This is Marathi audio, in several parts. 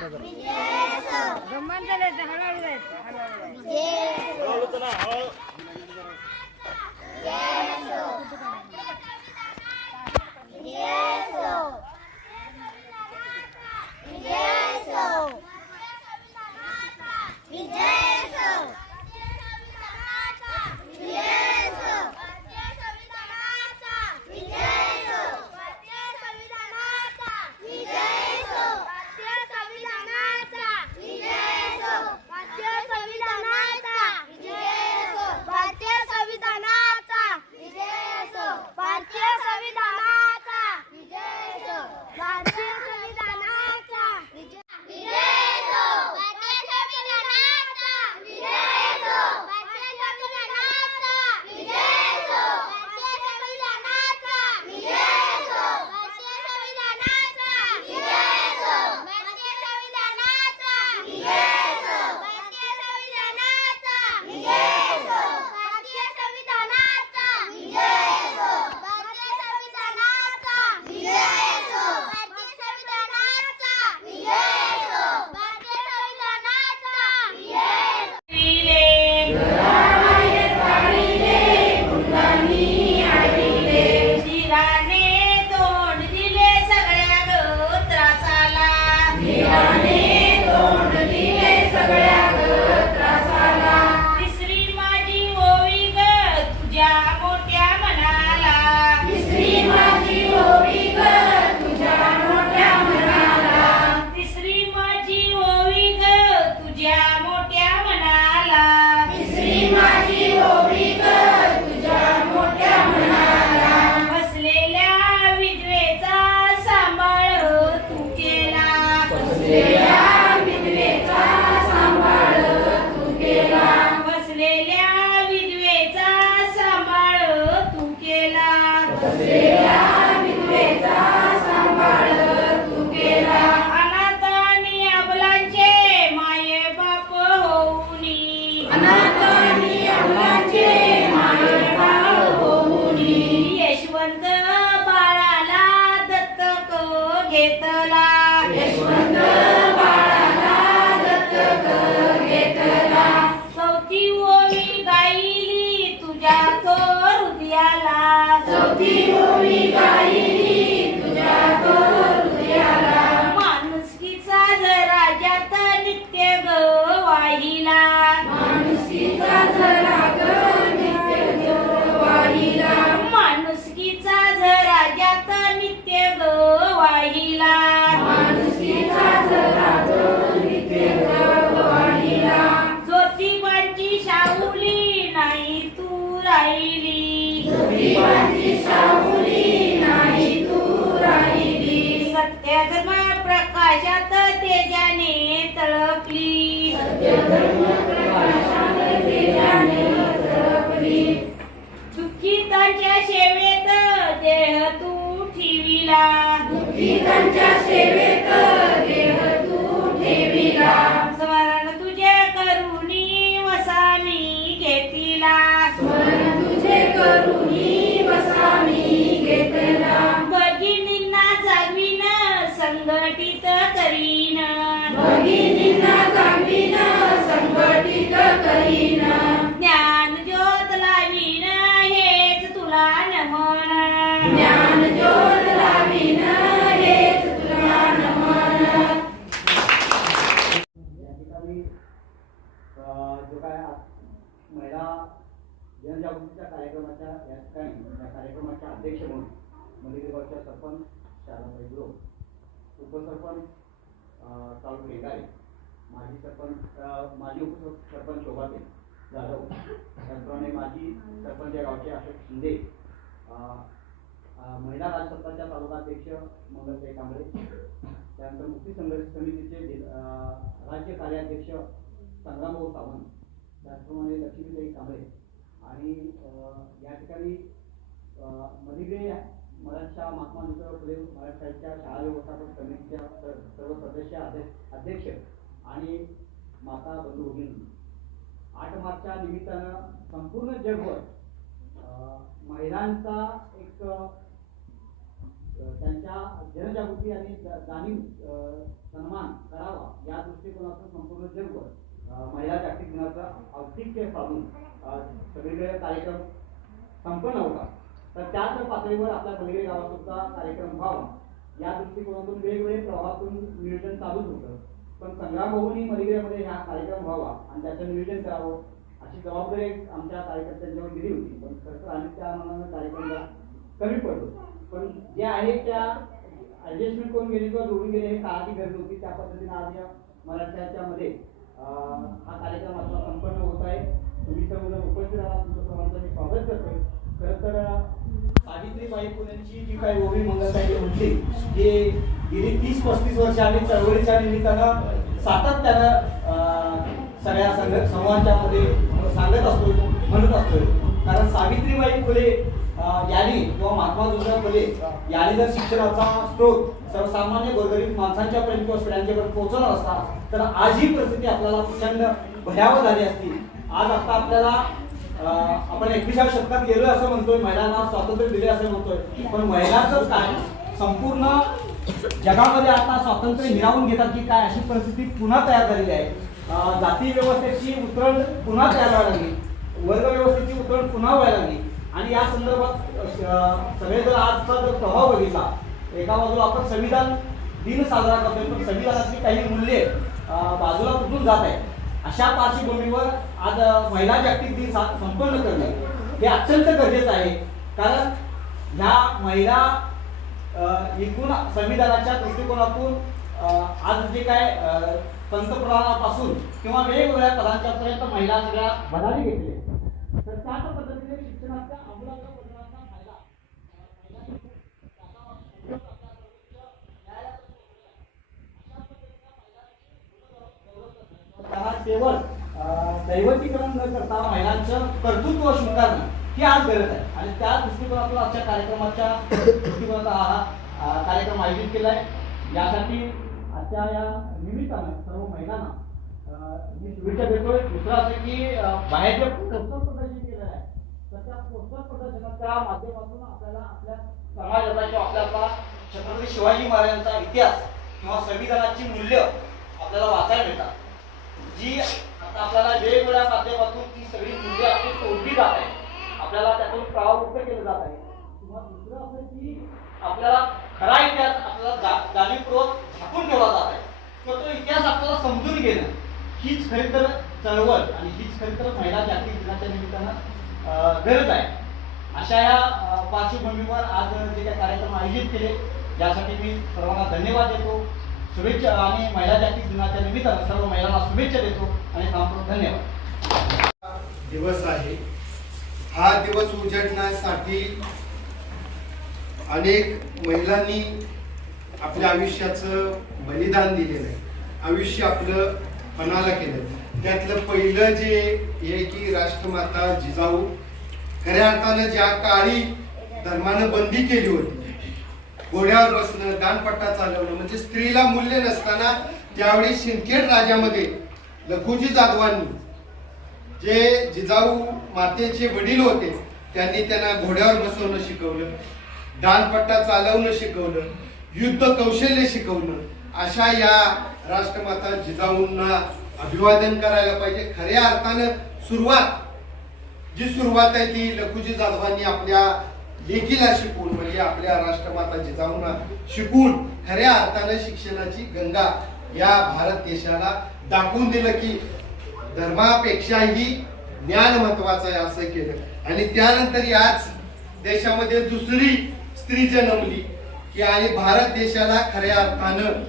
गम्मान झालं हळूहळू जायचं हळूहळू Yeah. Será? Tipo Mica. justice. जनजागृतीच्या कार्यक्रमाच्या या ठिकाणी या कार्यक्रमाच्या अध्यक्ष म्हणून मलिकगावच्या सरपंच शारदाबाई गुरव उपसरपंच तालुक रेगाळे माजी सरपंच माजी उपसरपंच शोभाते जाधव त्याचप्रमाणे माजी सरपंच या गावचे अशोक शिंदे महिला राजसत्ताच्या तालुकाध्यक्ष मंगलताई कांबळे त्यानंतर मुक्ती संघर्ष समितीचे राज्य कार्याध्यक्ष संग्रामभाऊ सावंत त्याचप्रमाणे लक्ष्मीताई कांबळे आणि या ठिकाणी मधिरे मराठा महात्मा ज्योतिराव फुले मराठवाड्याच्या शाळा व्यवस्थापन समितीच्या सर्व सदस्य अध्यक्ष आणि माता बंधू भगिनी. आठ मार्चच्या निमित्तानं संपूर्ण जगभर महिलांचा एक त्यांच्या जनजागृती आणि जाणीव सन्मान करावा या दृष्टिकोनातून संपूर्ण जगभर महिला जागतिक दिनाचं औचित्य साधून सगळीकडे कार्यक्रम संपन्न होता. तर त्याच पातळीवर आपल्या बलगेरे गावात सुद्धा कार्यक्रम व्हावा. या दृष्टिकोनातून वेगवेगळे प्रवाहातून नियोजन चालूच होतं. पण संग्राम भाऊनी मलिगेमध्ये हा कार्यक्रम व्हावा आणि त्याचं नियोजन करावं अशी जबाबदारी आमच्या कार्यकर्त्यांच्यावर दिली होती. पण खरं तर आम्ही त्या मनानं कार्यक्रमाला कमी पडलो. पण जे आहे त्या ऍडजस्टमेंट करून गेले किंवा जोडून गेले हे काळाची गरज होती. त्या पद्धतीनं आज या मराठ्याच्यामध्ये हा कार्यक्रम आपला संपन्न होत आहे. तुम्ही सर्वजण उपस्थित राहा तुमचं सर्वांचं मी स्वागत करतोय. खरं तर सावित्रीबाई फुलेंची जी काही ओवी मंगलताई म्हटली जी गेली तीस पस्तीस वर्ष आम्ही चळवळीच्या निमित्तानं सातत्यानं अं, सगळ्या संघ समूहांच्या मध्ये सांगत असतो म्हणत असतो कारण सावित्रीबाई फुले अं, यांनी किंवा महात्मा ज्योतिराव फुले यांनी जर शिक्षणाचा स्रोत सर्वसामान्य गोरगरीब माणसांच्या पर्यंत किंवा स्त्रियांच्यापर्यंत पोहोचला असता तर आज ही परिस्थिती आपल्याला प्रचंड भयावह झाली असती. आज आता आपल्याला आपण एकविसाव्या शतकात गेलो असं म्हणतोय महिलांना स्वातंत्र्य दिले असं म्हणतोय. पण महिलांच काय? संपूर्ण जगामध्ये आता स्वातंत्र्य हिरावून घेतात की काय अशी परिस्थिती पुन्हा तयार झालेली आहे. जाती व्यवस्थेची उतरण पुन्हा तयार व्हायला लागली. वर्ग व्यवस्थेची उतरण पुन्हा व्हायला लागली. आणि या संदर्भात सगळे जर आजचा जर प्रभाव बघितला एका बाजूला आपण संविधान दिन साजरा करतोय पण संविधानातली काही मूल्ये बाजूला कुठून जात आहे अशा पार्श्वभूमीवर आज महिला जागतिक दिन सा- संपन्न करणे हे अत्यंत गरजेचं आहे. कारण ह्या महिला एकूण संविधानाच्या दृष्टिकोनातून आज जे काय पंतप्रधानापासून किंवा वेगवेगळ्या पदांच्या पर्यंत महिला सगळ्या भरारी घेतले तर त्याच पद्धतीने शिक्षणाच्या अमलाच्या परिणामाचा फायदा अ, केवळ दैवतीकरण न करता महिलांचं कर्तृत्व स्वीकारणं ही आज गरज आहे. आणि त्या दृष्टिकोनातून आजच्या कार्यक्रमाच्या दृष्टिकोनाचा हा कार्यक्रम आयोजित केला आहे यासाठी आजच्या या निमित्तानं सर्व महिलांना मी शुभेच्छा देतोय. दुसरं असं की बाहेर जे पोस्टर प्रदर्शन केलं आहे तर त्या पोस्टर प्रदर्शनाच्या माध्यमातून आपल्याला आपल्या समाजाचा किंवा आपल्याला छत्रपती शिवाजी महाराजांचा इतिहास किंवा संविधानाची मूल्य आपल्याला वाचायला मिळतात. जी आता आपल्याला वेगवेगळ्या माध्यमातून ती सगळी मुली आपली तोडली जात आहे. आपल्याला त्यातून प्रावमुक्त केलं जात आहे. किंवा दुसरं असं की आपल्याला खरा इतिहास आपल्याला जा- जाणीवपूर्वक झाकून ठेवला जात आहे. किंवा तो इतिहास आपल्याला समजून घेणं हीच खरी तर चळवळ आणि हीच खरी तर महिला जागतिक दिनाच्या निमित्तानं गरज आहे. अशा या पार्श्वभूमीवर आज जे काही कार्यक्रम आयोजित केले यासाठी मी सर्वांना धन्यवाद देतो. शुभेच्छा आणि महिला जागतिक दिनाच्या निमित्तानं सर्व महिलांना शुभेच्छा देतो आणि थांबतो धन्यवाद. दिवस आहे. हा दिवस उजडण्यासाठी अनेक महिलांनी आपल्या आयुष्याचं बलिदान दिलेलं आहे. आयुष्य आपलं पणाला केलं. त्यातलं पहिलं जे आहे की राष्ट्रमाता जिजाऊ खऱ्या अर्थानं ज्या काळी धर्मानं बंदी केली होती घोड्यावर बसणं दानपट्टा चालवणं म्हणजे स्त्रीला मूल्य नसताना त्यावेळी सिंदखेड राजामध्ये लखुजी जाधवांनी जे जिजाऊ मातेचे वडील होते त्यांनी त्यांना घोड्यावर बसवणं शिकवलं दानपट्टा चालवणं शिकवलं युद्ध कौशल्य शिकवलं. अशा या राष्ट्रमाता जिजाऊंना अभिवादन करायला पाहिजे. खऱ्या अर्थानं सुरुवात जी सुरुवात आहे ती लखुजी जाधवांनी आपल्या लेखीला शिकून म्हणजे आपल्या राष्ट्रमाता जिजाऊंना शिकून खऱ्या अर्थानं शिक्षणाची गंगा या भारत देशाला दाखवून दिलं की धर्मापेक्षाही ज्ञान महत्वाचं आहे असं केलं. आणि त्यानंतर याच देशामध्ये दुसरी स्त्री जन्मली की आणि भारत देशाला खऱ्या अर्थानं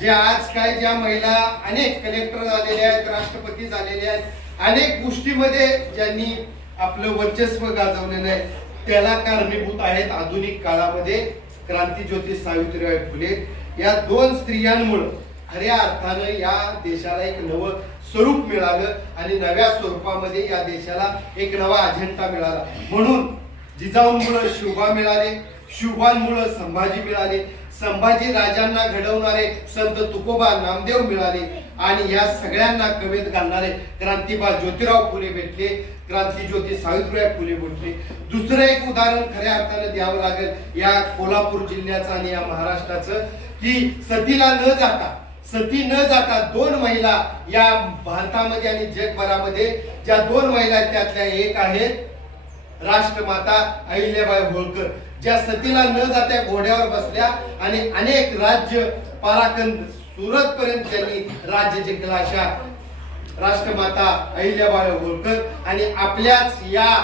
जे आज काय ज्या महिला अनेक कलेक्टर झालेले आहेत राष्ट्रपती झालेले आहेत अनेक गोष्टीमध्ये ज्यांनी आपलं वर्चस्व गाजवलेलं आहे. त्याला कारणीभूत आहेत आधुनिक काळामध्ये. क्रांतीज्योती सावित्रीबाई फुले. या दोन स्त्रियांमुळं खऱ्या अर्थानं या देशाला एक नवं स्वरूप मिळालं आणि नव्या स्वरूपामध्ये या देशाला एक नवा अजेंडा मिळाला. म्हणून जिजाऊंमुळं शोभा मिळाले शुभांमुळं संभाजी मिळाले. संभाजी राजांना घडवणारे संत तुकोबा नामदेव मिळाले आणि या सगळ्यांना कवेत घालणारे क्रांतीबा ज्योतिराव फुले भेटले. क्रांती ज्योती सावित्रीबाई फुले म्हटले दुसरं एक उदाहरण खऱ्या अर्थाने द्यावं लागेल या कोल्हापूर जिल्ह्याचं आणि या महाराष्ट्राचं की सतीला न जाता सती न जाता दोन महिला या भारतामध्ये आणि जगभरामध्ये ज्या दोन महिला त्यातल्या एक आहेत राष्ट्रमाता अहिल्याबाई होळकर. ज्या सतीला न जात्या घोड्यावर बसल्या आणि अनेक राज्य पाराखंड सुरत पर्यंत त्यांनी राज्य जिंकला. अशा राष्ट्रमाता अहिल्याबाई होळकर आणि आपल्याच या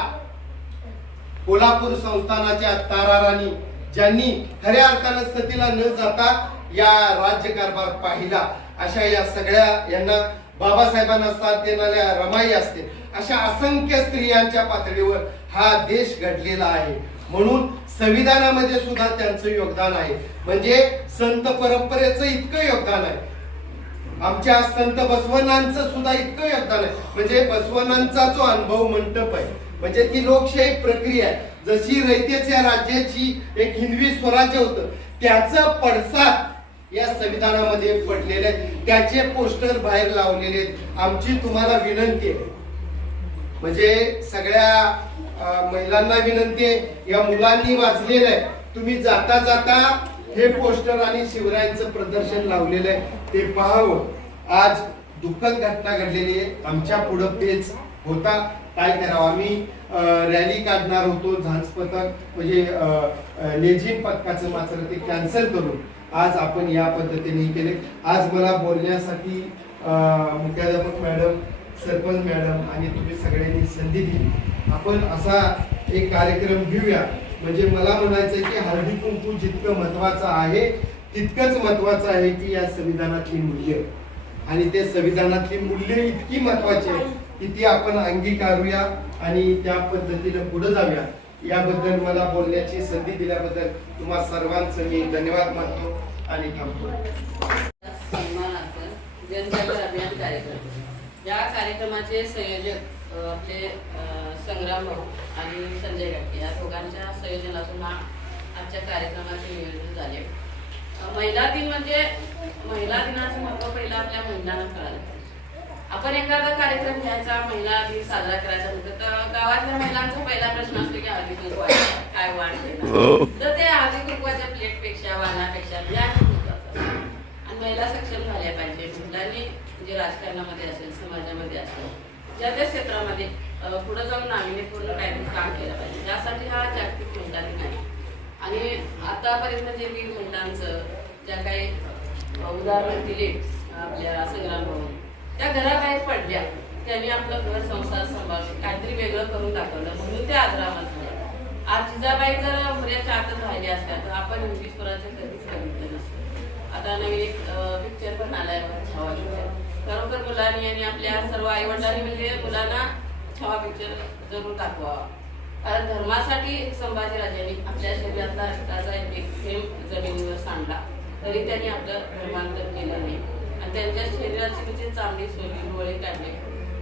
कोल्हापूर संस्थानाच्या ताराराणी ज्यांनी खऱ्या अर्थानं सतीला न जाता या राज्यकारभार पाहिला. अशा या सगळ्या यांना बाबासाहेबांना साथ देणाऱ्या रमाई असते. अशा असंख्य स्त्रियांच्या पातळीवर हा देश घडलेला आहे. म्हणून संविधानामध्ये सुद्धा त्यांचं योगदान आहे. म्हणजे संत परंपरेचं इतकं योगदान आहे. आमच्या संत बसवनांचं सुद्धा इतकं योगदान आहे. म्हणजे बसवनांचा जो अनुभव मंडप आहे म्हणजे ती लोकशाही प्रक्रिया आहे. जशी रयतेच्या राज्याची एक हिंदवी स्वराज्य होतं त्याचं पडसाद या संविधानामध्ये पडलेले आहे. त्याचे पोस्टर बाहेर लावलेले आहेत. आमची तुम्हाला विनंती आहे. म्हणजे सगळ्या महिलांना विनंती आहे. या मुलांनी वाचलेलं आहे. तुम्ही जाता जाता हे पोस्टर आणि शिवरायांचं प्रदर्शन लावलेलं आहे ते पाहावं. आज दुःखद घटना घडलेली आहे. आमच्या पुढं पेच होता. काय करावं? आम्ही रॅली काढणार होतो झांज पथक. म्हणजे लेझिम पथकाचं मात्र ते कॅन्सल करून आज आपण या पद्धतीने केले. आज मला बोलण्यासाठी मुख्याध्यापक मॅडम सरपंच मॅडम आणि तुम्ही सगळ्यांनी संधी दिली. आपण असा एक कार्यक्रम घेऊया. म्हणजे मला म्हणायचं की हळदी कुंकू जितकं महत्वाचं आहे तितकंच महत्वाचं आहे की या संविधानातली मूल्य. आणि ते संविधानातली मूल्य इतकी महत्वाची आहे की ती आपण अंगीकारूया आणि त्या पद्धतीने पुढे जाऊया. याबद्दल मला बोलण्याची संधी दिल्याबद्दल तुम्हा सर्वांचं मी धन्यवाद मानतो आणि थांबतो सन्मानार्थ जनजागृती अभियान कार्यक्रम या कार्यक्रमाचे संयोजक आपले संग्राम भाऊ आणि संजय गाठे या दोघांच्या संयोजनातून हा आजच्या कार्यक्रमाचे नियोजन झाले. महिला दिन म्हणजे महिला दिनाचं महत्त्व पहिलं आपल्या महिलांना कळालं. पाहिजे. आपण एखादा कार्यक्रम घ्यायचा महिला दिन साजरा करायचा म्हणतो तर गावातल्या महिलांचा पहिला प्रश्न असतो की हळदी कुंकू काय वाढते तर ते हळदी कुंकवाच्या प्लेटपेक्षा वाणापेक्षा या आणि महिला सक्षम झाल्या पाहिजे. ते राजकारणामध्ये असेल समाजामध्ये असेल ज्या त्या क्षेत्रामध्ये पुढं पुढे जाऊन नाविन्यपूर्ण काहीतरी काम केलं पाहिजे. त्यासाठी हा जागतिक महिला दिन आहे आणि आतापर्यंत जे मी महिलांचं ज्या काही उदाहरण दिले आपल्या संग्राम भाऊ त्या घराबाहेर पडल्या त्यांनी आपलं घर संसार सांभाळून काहीतरी वेगळं करून दाखवलं. म्हणून त्या आजरामात आज जिजाबाई जर मुलाच्या आतच राहिल्या असल्या तर आपण इंग्लिश कधीच बघितलं नसतं. आता नवीन एक पिक्चर पण आलाय छावा पिक्चर खरोखर मुलांनी आणि आपल्या सर्व आई वडिलांनी म्हणजे मुलांना छावा पिक्चर जरूर दाखवावा. कारण धर्मासाठी संभाजीराजांनी आपल्या शरीरातला रक्ताचा एक थेंब जमिनीवर सांडला. तरी त्यांनी आपलं धर्मांतर केलं नाही. आणि त्यांच्या शरीराची म्हणजे चांगली सोली डोळे काढले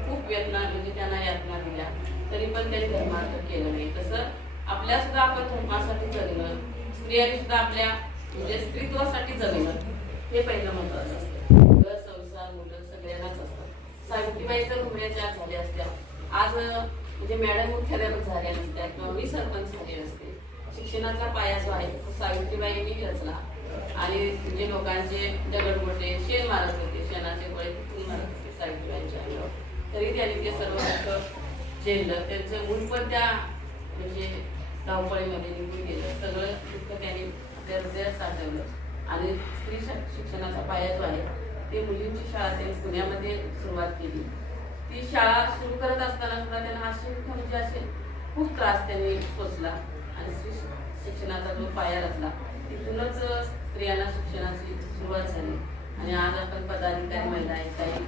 खूप वेदना म्हणजे त्यांना यातना दिल्या. तरी पण त्यांनी धर्मांतर केलं नाही. तसं आपल्या सुद्धा आपण धर्मासाठी जगणं स्त्रियांनी सुद्धा आपल्या म्हणजे स्त्रीत्वासाठी जगणं हे पहिलं महत्वाचं असतं घर संसार मुलं सगळ्यांनाच सावित्रीबाई तर घुमऱ्याच्या आत झाल्या असत्या. आज म्हणजे मॅडम मुख्याध्यापक झाल्या नसत्या किंवा मी सरपंच झाले नसते. शिक्षणाचा पाया जो आहे तो सावित्रीबाईंनी रचला आणि म्हणजे लोकांचे दगड मोठे शेण मारत होते शेणाचे गोळे कुठून मारत होते सावित्रीबाईंच्या अंगावर. तरी त्यांनी ते सर्व दुःख झेललं त्यांचं गुण पण त्या म्हणजे धावपळीमध्ये निघून गेलं. सगळं दुःख त्यांनी आपल्या हृदयात साठवलं. आणि स्त्री शिक्षणाचा पाया जो आहे ते मुलींची शाळा त्यांनी पुण्यामध्ये सुरुवात केली. ती शाळा सुरू करत असताना सुद्धा त्यांना असे म्हणजे असे खूप त्रास त्यांनी सोसला आणि स्त्री शिक्षणाचा जो पाया रचला तिथूनच स्त्रियांना शिक्षणाची सुरुवात झाली. आणि आज आपण पदाधिकारी महिला आहेत काही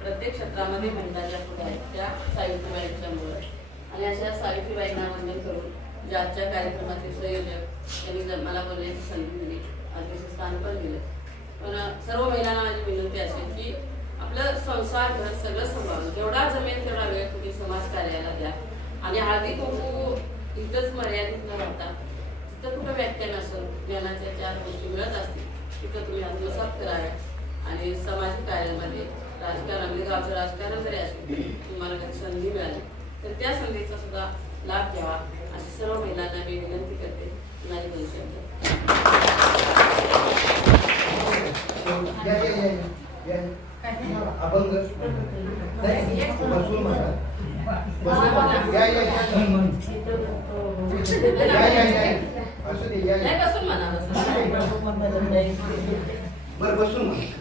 प्रत्येक क्षेत्रामध्ये महिला पुढे आहेत त्या साहित्यबाईंच्यामुळे आणि अशा साहित्यबाईंना वंदन करून जे आजच्या कार्यक्रमाचे संयोजक त्यांनी जन्माला बोलण्याची संधी दिली अध्यक्ष स्थान पण दिलं. पण सर्व महिलांना माझी विनंती असेल की आपलं संसार घर सगळं सांभाळून जेवढा जमेल तेवढा वेळ तुम्ही समाज कार्याला द्या आणि हळदी कुंकू इथंच मर्यादित न राहता तिथं कुठं व्याख्यान असेल ज्ञानाच्या चार गोष्टी मिळत असतील तिथं तुम्ही आत्मसात कराव्या आणि समाज कार्यामध्ये राजकारण गावचं राजकारण जरी असेल तुम्हाला काही संधी मिळाली तर त्या संधीचा सुद्धा लाभ घ्यावा अशी सर्व महिलांना मी विनंती करते माझे दोन शब्द Yeah, yeah, yeah. अभंग नाही, बसून म्हणा. बसून या, या, या. या, या, या. असू दे, या, या. बसून म्हणा बरं बसून म्हणा.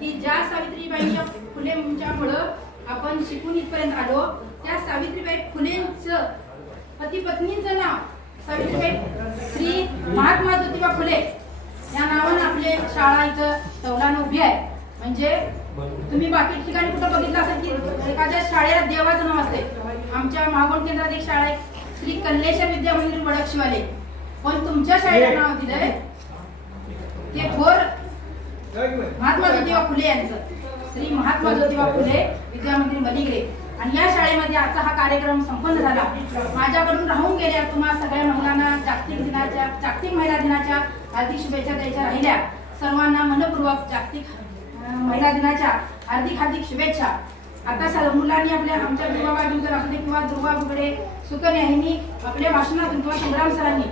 की ज्या सावित्रीबाईंच्या फुलेंच्यामुळं आपण शिकून इथपर्यंत आलो त्या सावित्रीबाई फुलेंचं पती पत्नींचं नाव सावित्रीबाई श्री महात्मा ज्योतिबा फुले या नावानं आपली शाळा इथं तौलानं उभी आहे. म्हणजे तुम्ही बाकी ठिकाणी कुठं बघितलं असेल की एखाद्या शाळेला देवाचं नाव असते. आमच्या महागोण केंद्रात एक शाळा आहे श्री कल्लेश्वर विद्या मंदिर वडक पण तुमच्या शाळेला नाव दिलंय ते थोर महात्मा ज्योतिबा फुले यांचं. श्री महात्मा ज्योतिबा फुले विद्यामंदिर मलिगरे आणि या शाळेमध्ये आजचा हा कार्यक्रम संपन्न झाला. माझ्याकडून राहून गेल्या तुम्हा सगळ्या महिलांना जागतिक दिनाच्या जागतिक महिला दिनाच्या हार्दिक शुभेच्छा द्यायच्या राहिल्या. सर्वांना मनपूर्वक जागतिक महिला दिनाच्या हार्दिक हार्दिक शुभेच्छा. आता सर्व मुलांनी आपल्या आमच्या दुर्वा बागुलकर असू किंवा दुर्वा बुगडे सुकन्या यांनी आपल्या भाषणातून किंवा संग्राम सरांनी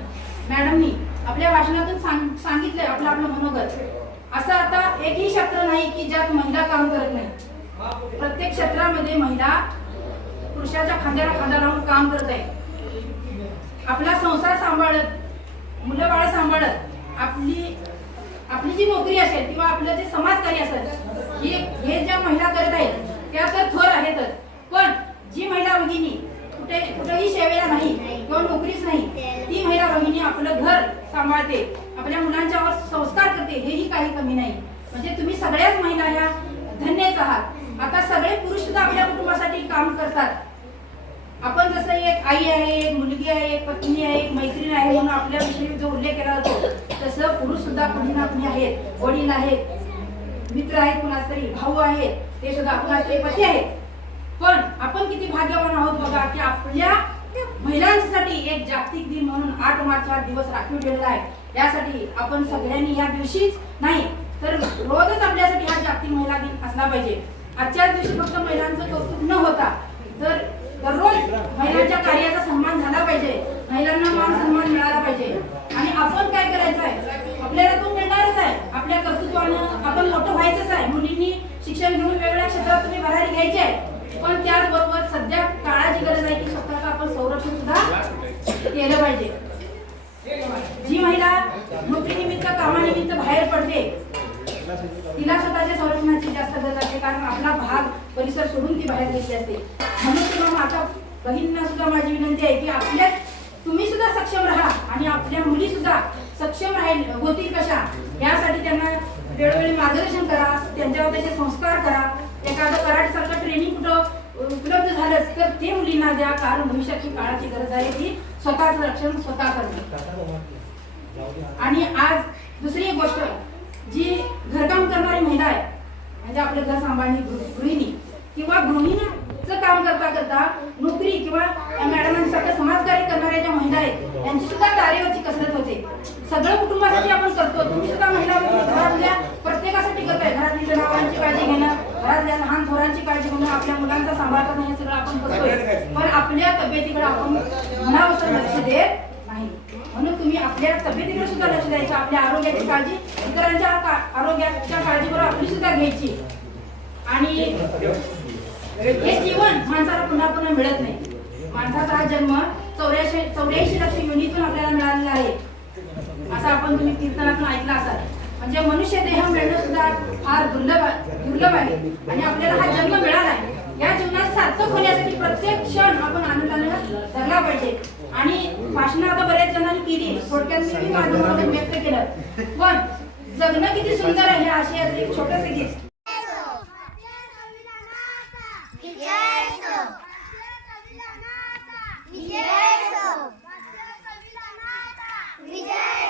मॅडमनी आपल्या भाषणातून सांग- सांगितलंय आपलं आपलं मनोगत. असं आता एकही क्षेत्र नाही की ज्यात महिला काम करत नाही. प्रत्येक क्षेत्रामध्ये महिला पुरुषाच्या खांद्याला खांदा लावून काम करत आहे. आपला संसार सांभाळत मुलं बाळ सांभाळत आपली आपली जी नोकरी असेल किंवा आपलं जे समाजकार्य असेल हे हे ज्या महिला करत आहेत त्या तर थोर आहेतच पण जी महिला भगिनी कुठे कुठेही सेवेला नाही किंवा नोकरीच नाही ती महिला भगिनी आपलं घर सांभाळते आपल्या मुलांच्यावर संस्कार करते हेही काही कमी नाही. म्हणजे तुम्ही सगळ्याच महिला ह्या धन्यच आहात. आता सगळे पुरुष सुद्धा आपल्या कुटुंबासाठी काम करतात. आपण जसं एक आई आहे एक मुलगी आहे एक पत्नी आहे एक मैत्रीण आहे म्हणून आपल्याविषयी जो उल्लेख केला जातो तसं पुरुष सुद्धा कुणी ना कुणी आहेत वडील आहेत मित्र आहेत कुणाच तरी भाऊ आहेत ते सुद्धा कुणाच तरी पती आहेत. पण आपण किती भाग्यवान आहोत बघा की आपल्या महिलांसाठी एक जागतिक दिन म्हणून आठ मार्च हा दिवस राखीव ठेवलेला आहे. यासाठी आपण सगळ्यांनी या दिवशीच नाही तर रोजच आपल्यासाठी हा जागतिक महिला दिन असला पाहिजे. आजच्याच दिवशी फक्त महिलांचं कौतुक न होता तर दररोज महिलांच्या कार्याचा सन्मान झाला पाहिजे. महिलांना मान सन्मान मिळाला पाहिजे. आणि आपण काय करायचं आहे? आपल्याला तो मिळणारच आहे. आपल्या कर्तृत्वानं आपण मोठं व्हायचंच आहे. मुलींनी शिक्षण घेऊन वेगवेगळ्या क्षेत्रात तुम्ही भरारी घ्यायची आहे पण त्याचबरोबर सध्या काळाची गरज आहे की स्वतःचं आपण संरक्षण सुद्धा केलं पाहिजे. जी महिला नोकरीनिमित्त कामानिमित्त बाहेर पडते असते कारण आपला भाग परिसर सोडून ती बाहेर गेली असते. म्हणून तुला माता बहिणींना सुद्धा माझी विनंती आहे की आपल्या तुम्ही सुद्धा सक्षम राहा आणि आपल्या मुली सुद्धा सक्षम राहील होतील कशा? यासाठी त्यांना वेळोवेळी मार्गदर्शन करा त्यांच्यावर त्याचे संस्कार करा. एखादं कराटेसारखं ट्रेनिंग कुठं उपलब्ध झालंच तर ते मुलींना द्या. कारण भविष्याची काळाची गरज आहे की स्वतःच रक्षण स्वतः करणे. आणि आज दुसरी एक गोष्ट जी घरकाम करणारी महिला आहे म्हणजे आपलं घर सांभाळणी गृह- गृहिणी किंवा गृहिणीचं काम करता करता नोकरी किंवा मॅडमांसारखं समाजकार्य करणाऱ्या ज्या महिला आहेत यांची सुद्धा तारेवरची कसरत होते. सगळं कुटुंबासाठी आपण करतो तुम्ही सुद्धा महिला घरातल्या प्रत्येकासाठी करताय. घरातली जनावरांची काळजी घेणं घरातल्या लहान थोरांची काळजी घेणं आपल्या मुलांचा सांभाळ करणं हे सगळं आपण करतोय. पण आपल्या तब्येतीकडे आपण म्हणावं लक्ष देत नाही. म्हणून तुम्ही आपल्या तब्येतीकडे सुद्धा लक्ष द्यायचं आपल्या आरोग्याची काळजी इतरांच्या आरोग्याच्या काळजीवर आपली सुद्धा घ्यायची. आणि हे जीवन माणसाला पुन्हा पुन्हा मिळत नाही. माणसाचा हा जन्म चौऱ्याऐंशी चौऱ्याऐंशी लक्ष युनिटून आपल्याला मिळालेला आहे. असं आपण तुम्ही कीर्तनातून ऐकलं असाल. म्हणजे मनुष्य देह मिळणं सुद्धा फार दुर्लभ दुर्लभ आहे. आणि आपल्याला हा जन्म मिळाला आहे. या जीवनात सार्थक होण्यासाठी प्रत्येक क्षण आपण आनंदाने धरला पाहिजे. आणि भाषणं आता बऱ्याच जणांनी केली. थोडक्यात मी माझं व्यक्त केलं. पण जगणं किती सुंदर आहे अशी आज एक छोटस गीत विजय